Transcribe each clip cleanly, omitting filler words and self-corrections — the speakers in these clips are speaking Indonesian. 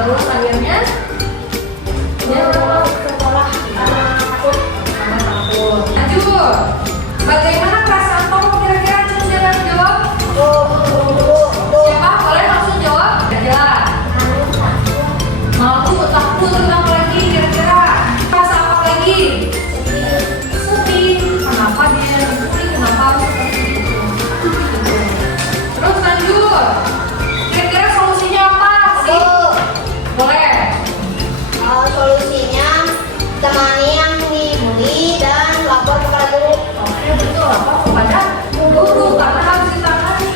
Terus akhirnya dia sekolah karena takut. Lanjut. Bagaimana perasaan kamu kira-kira? Siapa yang jawab? Siapa? Boleh langsung jawab? Jelas. Malu, takut, tentang apa lagi kira-kira? Rasa apa lagi? Sedih. Kenapa dia sedih? Kenapa harus seperti itu? Terus lanjut. Kira-kira solusinya apa sih? Boleh. Solusinya temani yang dibully dan lapor kepada guru. Oke, betul, lapor kepada guru karena harus ditangani.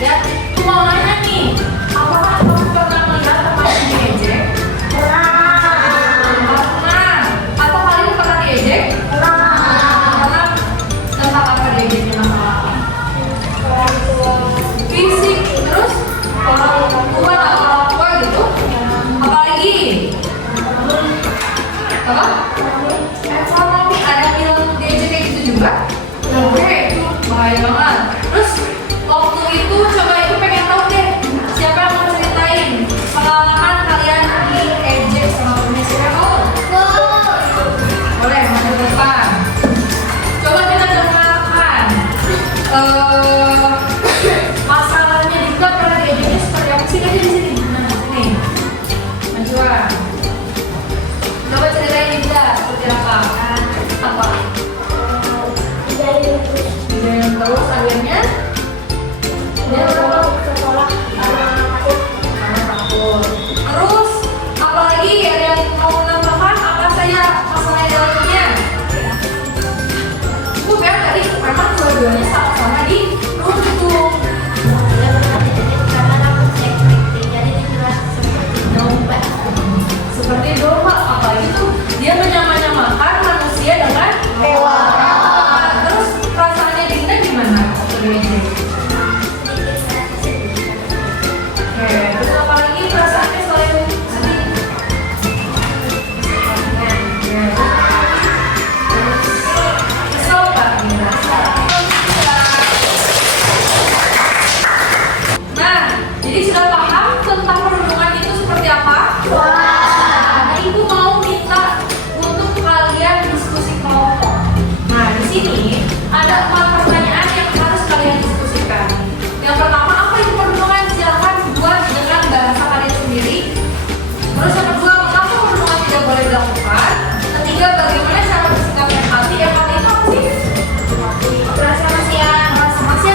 Ya, aku mau nanya nih, apakah kamu pernah melihat teman yang diejek? Pernah. Atau kalian pernah diejek? Pernah. Tentang apa diejeknya masalah? Fisik, terus orang tua gitu. Apalagi? Apa? Ekonomi, ada bilang diejek kayak gitu juga? Oke, itu bahaya banget. Terus waktu itu coba itu pengen tahu deh, siapa yang mau ceritain pengalaman kalian diejek sama temennya si Remo? Boleh, maju ke depan. Coba kita dengarkan masalahnya juga pernah diejeknya seperti apa sih? Di sini. Nah, sini. Majuan. Coba ceritain juga seperti apa? Apa? Dan terus akhirnya dia Sekolah karena takut. takut. Terus apalagi ada yang mau menambahkan apa saja masalah di dalamnya? Biar tadi memang dua-duanya sama-sama diruntuh. Seperti domba, apalagi tuh dia menyamakan manusia dengan hewan. Terus perasaannya Dinda gimana? Oke, terus apalagi perasaannya selain sedih? Kesel Kak Dinda? Nah, jadi sudah paham tentang perundungan itu seperti apa? Nah, Ibu mau minta untuk kalian diskusi kelompok. Nah, di sini ada 4 pertanyaan yang harus kalian diskusikan. Yang pertama, apa itu perundungan? Silakan buat dengan bahasa kalian sendiri. Terus yang kedua, mengapa perundungan tidak boleh dilakukan? Ketiga, bagaimana cara bersikap empati? Empati itu apa sih?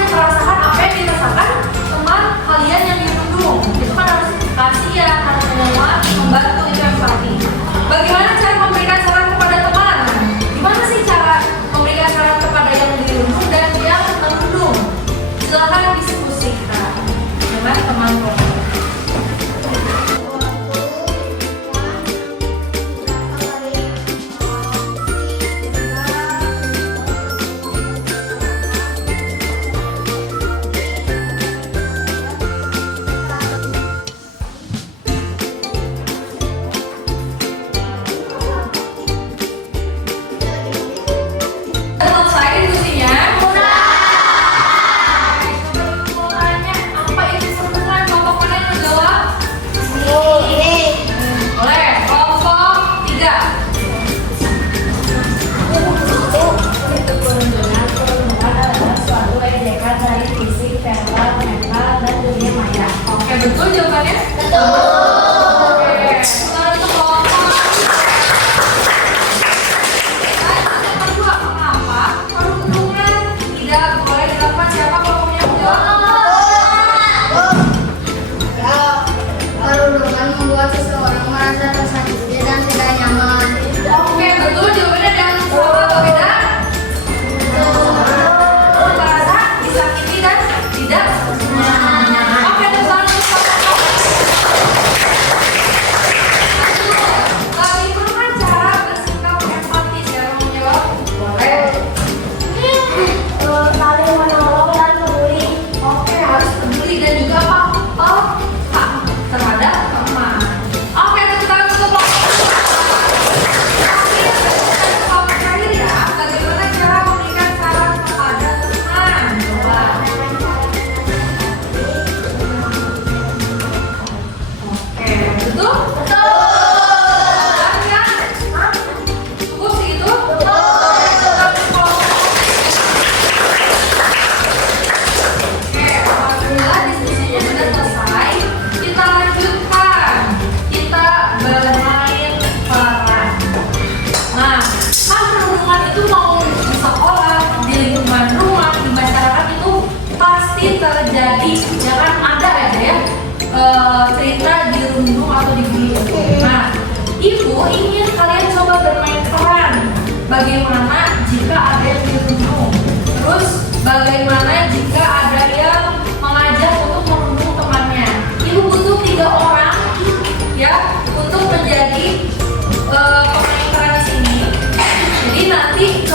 Merasakan apa yang dirasakan teman kalian yang dirundung. Itu kan harus kasihan, harus menguat, membantu, itu empati. Bagaimana cara memberikan saran kepada teman? Gimana sih cara memberikan saran kepada yang dirundung dan yang terundung? Silakan diskusikan dengan teman-teman. Selesai diskusinya? Mulanya apa itu perundungan? Kelompok mana yang menjawab? Boleh, kelompok 3. Perundungan adalah suatu ejekan dari fisik, verbal, mental, dan dunia maya. Oke, betul jawabannya? Oke, sekarang untuk kelompok. Yang kedua, mengapa perundungan tidak boleh dilakukan? Siapa kelompoknya yang menjawab? Perundungan membuat seseorang merasa tersakiti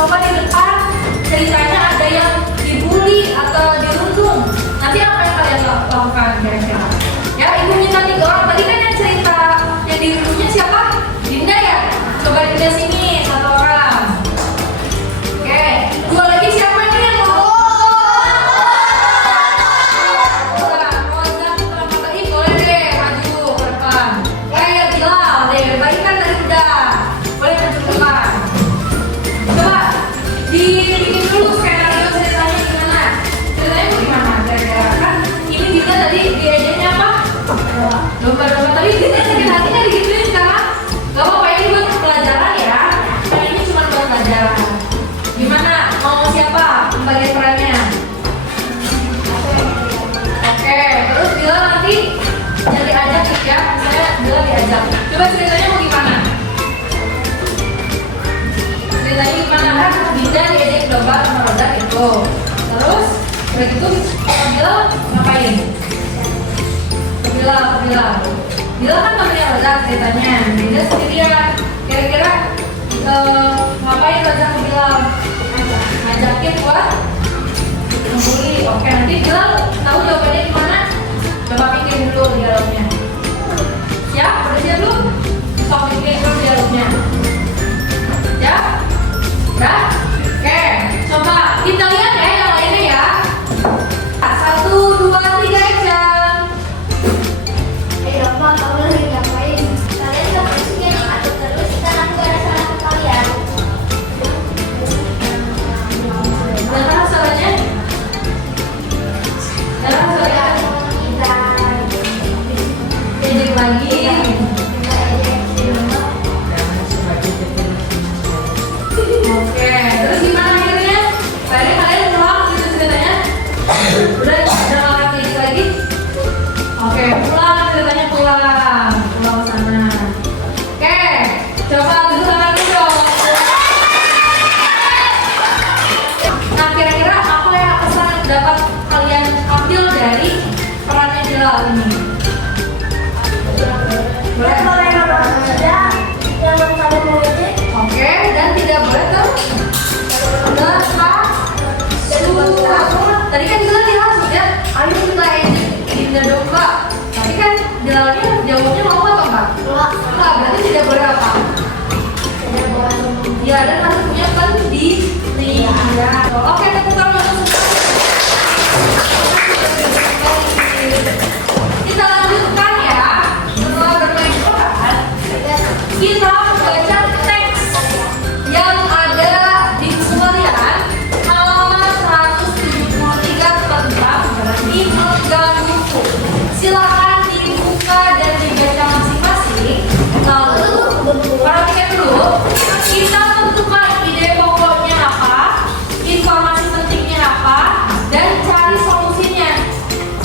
coba di depan ceritanya ada yang dibully atau dirundung. Nanti apa yang kalian lakukan kira-kira? Ya, ibu minta 3 orang. Tadi kan yang cerita yang dirundungnya siapa? Dinda ya? Coba Dinda sini, 1 orang. Oke, 2 lagi siapa nih yang mau? Boleh deh maju ke depan. Ya Bilal deh, baikkan tadi udah. Boleh maju ke depan. Coba dibikin dulu skenario ceritanya gimana? Ceritanya gimana? Kira-kira kan ini Dinda tadi diajaknya apa? Domba-domba. Tapi Dinda sakit hatinya digituin sekarang. Gak apa-apa, ini buat pelajaran ya. Kan ini cuma buat pelajaran. Gimana? Mau siapa membagi perannya? Oke, terus Bila nanti jadi ajak ya. Misalnya Bila diajak. Coba ceritanya mau gimana? Ceritanya gimana? Kan Dinda diajak domba sama roda itu. Terus udah gitu Bila ngapain? Bila kan temennya roda ceritanya. Dinda sendirian. Kira-kira ngapain roda ke Bila? Ngajakin buat ngebully. Oke, nanti Bila tahu jawabannya gimana? Coba pikir dulu dialognya. Siap? Udah siap belum? Sok pikir dulu dialognya. Ya? Udah? Oke, coba kita lihat ya yang lainnya ya. 1, 2, 3 action. Domba, kamu lagi ngapain? Kalian gak pusing ya nih, aduk terus karena aku gak ada salah ke kalian. Dengar suaranya? Dengar suaranya? Ejek lagi. Oke, terus gimana akhirnya? Tadi kalian pulang gitu ceritanya? Udah makan ejek lagi? Oke, pulang ceritanya pulang ke sana. Oke, coba duduk tangan dulu dong. Nah, kira-kira apa yang pesan yang dapat kalian ambil dari perannya Bilal ini? Boleh? Jangan saling mengejek. Oke, dan tidak boleh tadi kan Bilal langsung ya, ayo kita ejek Dinda domba. Tadi kan Bilalnya jawabnya mau atau enggak? Enggak, berarti tidak boleh apa? Ya, dan harus punya pendidikan. Oke, tepuk tangan untuk semua. Kita lanjutkan ya. Setelah bermain peran, kita baca teks yang ada di buku kalian halaman 173 tentang berani mengganggu. Silakan dibuka dan dibaca masing-masing. Lalu perhatikan dulu, kita tentukan ide pokoknya apa, informasi pentingnya apa, dan cari solusinya.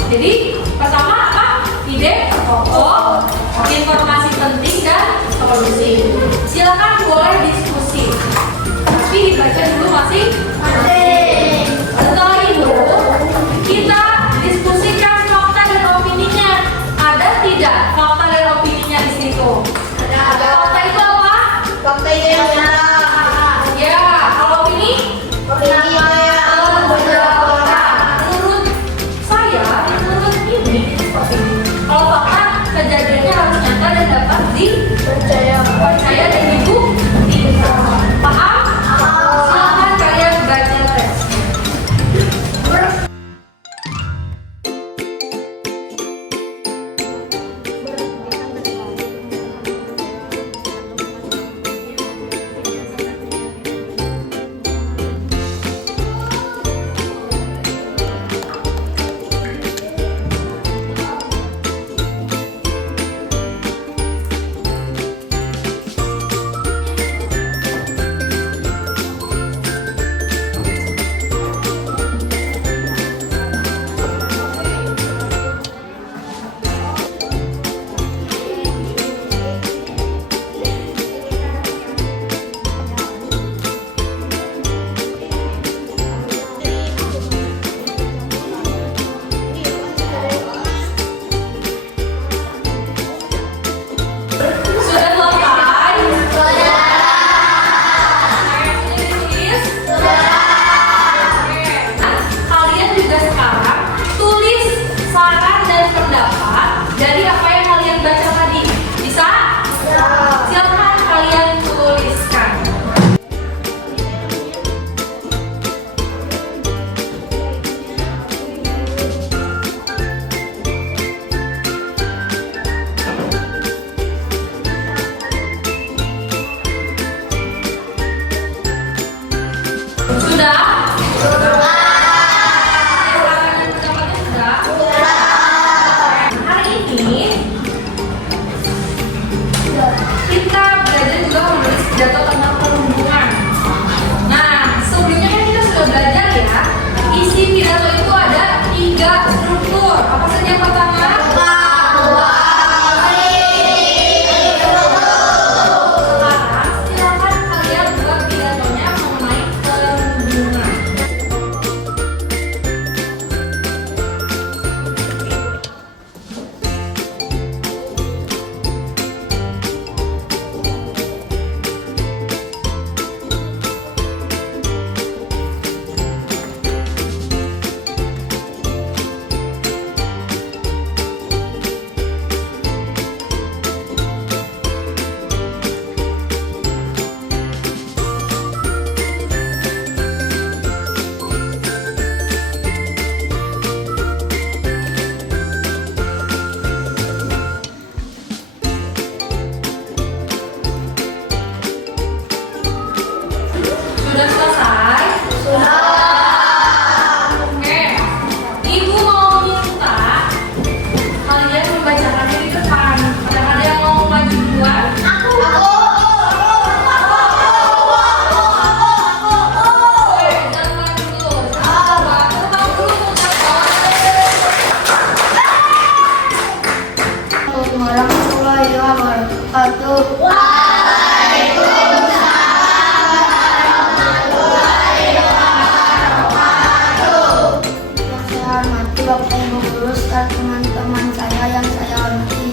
Jadi pertama apa? Ide pokok, informasi penting, dan solusi. pidato tentang perundungan. Nah, sebelumnya kan kita sudah belajar ya, isi pidato itu ada 3 struktur. Apa saja yang pertama? Sekarang silakan kalian buat pidatonya mengenai perundungan. Sudah selesai? Sudah. Oke. Ibu mau minta kalian membacakannya di depan. Ada yang mau maju duluan? Oke, jangan dulu. Coba dulu Assalamualaikum warahmatullahi wabarakatuh. Yang saya hormati Bapak Ibu Guru serta teman-teman saya yang saya hormati.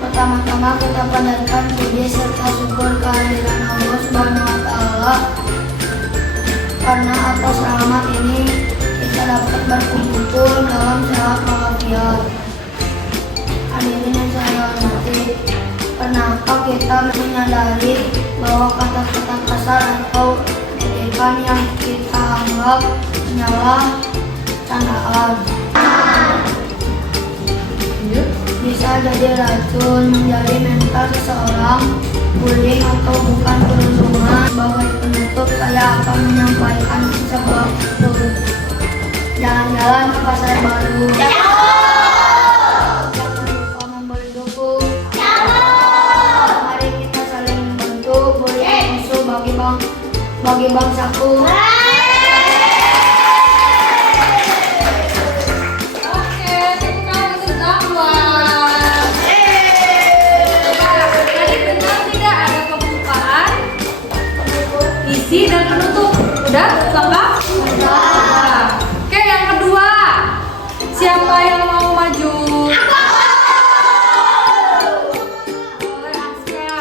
Pertama-tama kita panjatkan puji serta syukur kehadiran Allah Subhanahu wa Ta'ala karena atas rahmat ini kita dapat berkumpul dalam sehat walafiat. Hadirin yang saya hormati, pernahkah kita menyadari bahwa kata-kata kasar atau ejekan yang kita anggap hanyalah candaan bisa jadi racun menjadi mental seseorang? Bullying atau bukan perundungan? Sebagai penutup saya akan menyampaikan sebuah jalan-jalan ke pasar baru. Jangan lupa membeli buku. Mari kita saling membantu, bullying musuh bagi bangsaku. Oke, tepuk tangan untuk Zahwan. Tadi benar tidak ada pembukaan, isi dan penutup. Udah lengkap? Udah. Oke, yang kedua. Siapa yang mau maju? Boleh Aska.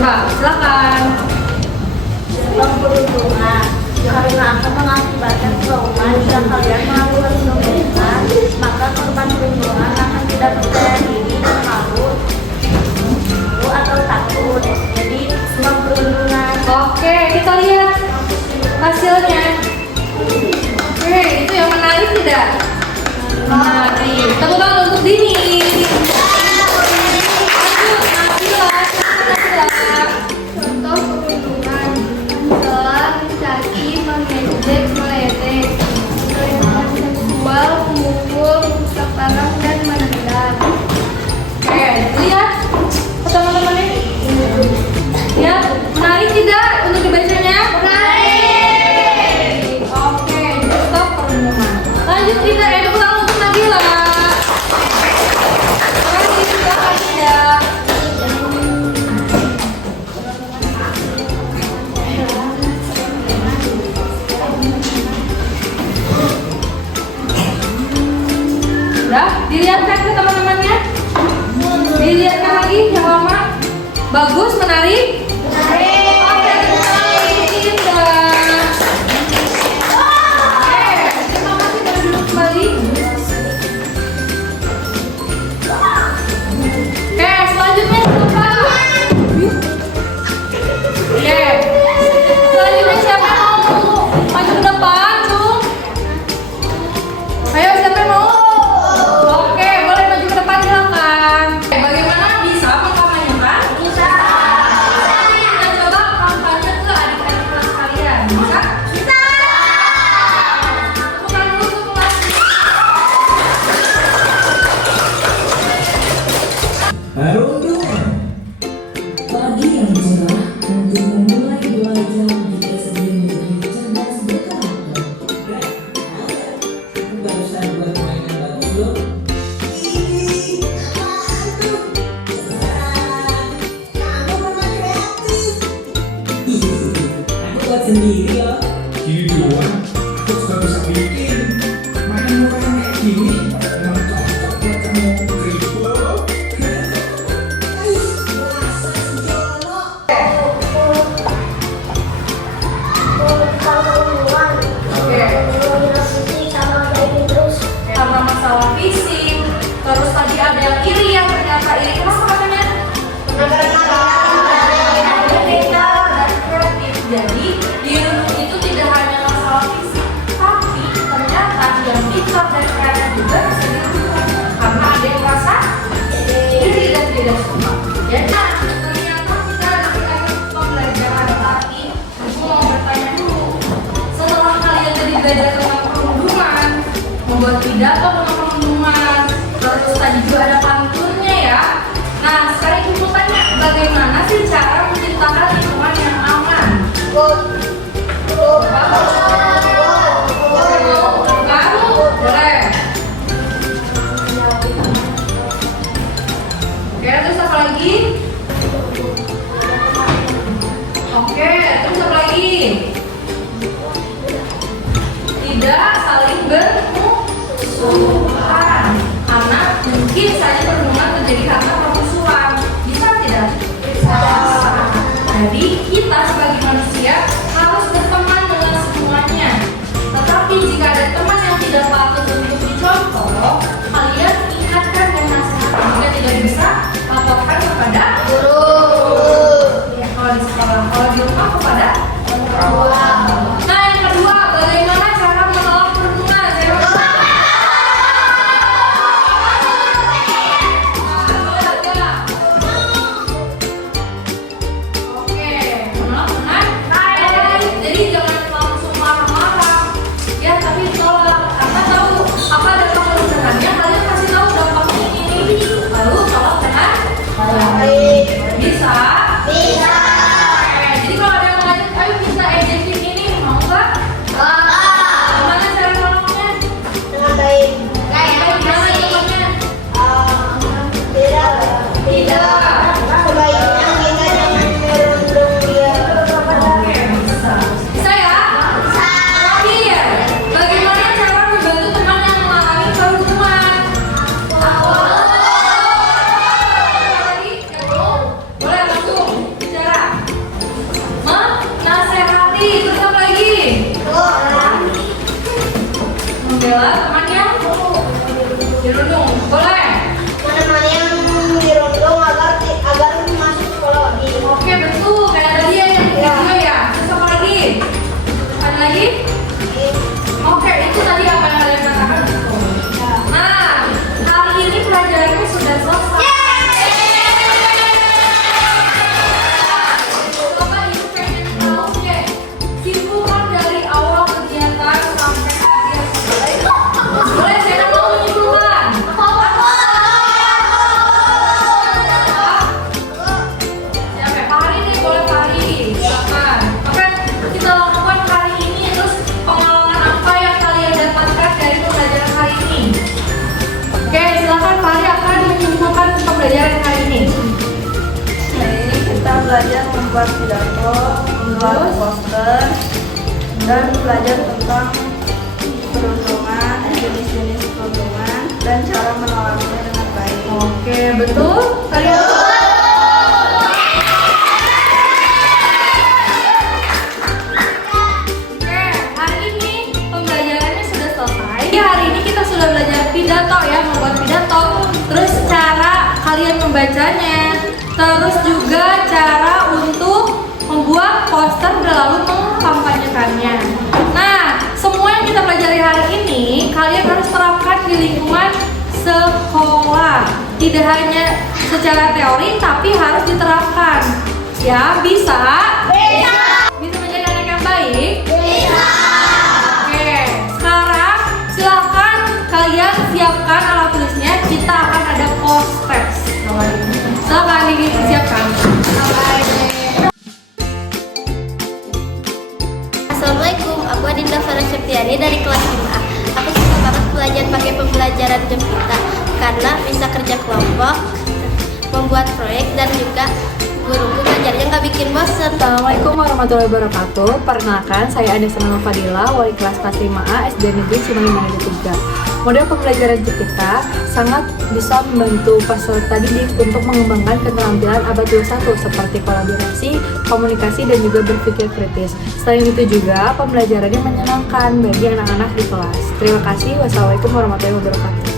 Coba, silakan. Sebab perundungan, karena akan mengakibatkan trauma jika kalian melakukan perundungan, maka korban perundungan akan tidak percaya diri dan malu atau takut. Jadi sebab perundungan. Oke, kita lihat hasilnya. Oke, itu yang menarik tidak? Menarik. Tepuk tangan untuk Dini. Lanjut, Nabila. Contoh perundungan adalah mencaci, mengejek, meledek, kekerasan seksual, memukul, merusak barang, dan menendang. Oke, lihat teman-temannya. Ya, menarik tidak untuk dibacanya? Menarik. Oke, stop perundungan. Lanjut kita tepuk tangan untuk Nabila. Terima kasih ya. Udah, dilihatkan ke teman-temannya. Dilihatkan lagi yang lama. Bagus, menarik. Menarik. Oke, menarik. Indah. Oke, terima kasih sudah duduk kembali. Oke, selanjutnya siapa? Oke, selanjutnya siapa yang mau maju ke depan, tuh? Ayo, siapa yang mau? Oke, boleh maju ke depan, silakan. Bagaimana bisa mengkampanyekan? Bisa. Kita coba kampanye ke adik-adik kelas kalian. Bisa? Bisa. Tepukan dulu untuk kelas. Perundungan. Bagi yang cerah untuk memulai belajar jika sebelumnya lebih cerdas berkarakter. Barusan buat mainan bagus loh. Ini apaan tuh? Kamu memang kreatif. Aku buat sendiri loh. Gini doang, aku juga bisa bikin. Mainan murah kayak gini, memang cocok buat kamu. Ribu. Karena masalah fisik, terus tadi ada yang iri yang ternyata iri. Kenapa katanya? Dan kreatif. Jadi di renung itu tidak hanya masalah fisik, tapi ternyata yang pintar dan kreatif juga bisa dirunung. Karena ada yang merasa iri dan tidak suka. Ya, nah, ternyata kita adik-adik pembelajaran tadi. Aku mau bertanya dulu. Setelah kalian tadi belajar tentang perundungan, membuat pidato tentang perundungan, terus tadi juga ada pantunnya ya. Nah, sekarang ibu mau tanya, bagaimana sih cara menciptakan lingkungan yang aman? Baru, boleh. Oke, terus apa lagi? Oke, terus apa lagi? Tidak saling bermusuhan, karena mungkin saja perundungan terjadi karena permusuhan. Bisa tidak? Bisa. Jadi kita sebagai manusia harus berteman dengan semuanya. Tetapi jika ada teman yang tidak patut untuk dicontoh, kalian ingatkan dan nasihatkan. Jika tidak bisa, laporkan kepada guru. Ya, kalau di sekolah, kalau di rumah kepada orang. Nah, yang kedua, bagaimana cara menolak perundungan? adalah teman yang dirundung. Boleh? Teman yang dirundung agar masuk sekolah lagi. Oke, betul. Kayak tadi ya yang kedua ya. Terus apa lagi? Ada lagi? Oke, itu tadi apa yang kalian katakan? Nah, hari ini pelajarannya sudah selesai. Coba ibu pengen tahu deh, simpulkan dari awal kegiatan sampai akhir. Boleh saya mau menyimpulkan? Siapa? Pak Hari nih, boleh Pak Hari. Silakan. Oke, kita lakukan hari ini, terus pengalaman apa yang kalian dapatkan dari pembelajaran hari ini? Oke, silakan Pak Hari akan menyimpulkan pembelajaran hari ini. Hari ini kita belajar membuat pidato, membuat poster, dan belajar tentang perundungan, jenis-jenis perundungan, dan cara menolaknya dengan baik. Oke, betul? Kalian betul? Oke, hari ini pembelajarannya sudah selesai. Jadi hari ini kita sudah belajar pidato ya, membuat pidato. Terus cara kalian membacanya. Terus juga cara untuk membuat poster dan lalu mengkampanyekannya. Nah, semua yang kita pelajari hari ini kalian harus terapkan di lingkungan sekolah. Tidak hanya secara teori tapi harus diterapkan. Ya, bisa? Bisa menjadi anak yang baik? Oke, sekarang silakan kalian siapkan alat tulisnya. Kita akan ada poster. Silakan disiapkan. Assalamualaikum, aku Adinda Farah Septiani dari kelas 5A. Aku suka banget belajar pakai pembelajaran Jepita karena bisa kerja kelompok, membuat proyek, dan juga guruku ngajarnya nggak bikin bosan. Assalamualaikum warahmatullahi wabarakatuh. Perkenalkan, saya Anissa Nama Fadila, wali kelas 5A SD Negeri Cimahi Manado 3. Model pembelajaran Jepita sangat bisa membantu peserta didik untuk mengembangkan keterampilan abad 21 seperti kolaborasi, komunikasi, dan juga berpikir kritis. Selain itu juga pembelajarannya menyenangkan bagi anak-anak di kelas. Terima kasih. Wassalamualaikum warahmatullahi wabarakatuh.